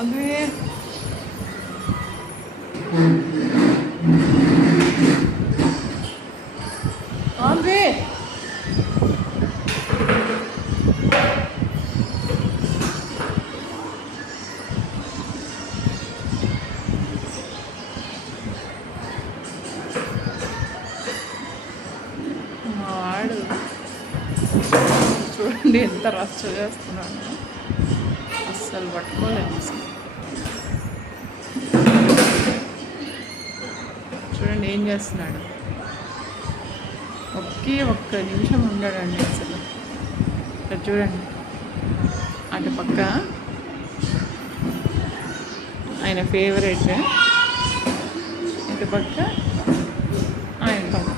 అదే అదే మా వాడు చూడండి ఎంత రచ్చ చేస్తున్నాడు. అస్సలు పట్టుకోలేము అసలు. చూడండి ఏం చేస్తున్నాడు. ఒక్క నిమిషం ఉండడండి అసలు. ఇక్కడ చూడండి, అటు పక్క ఆయన ఫేవరెట్, ఇటు పక్క ఆయన పక్క.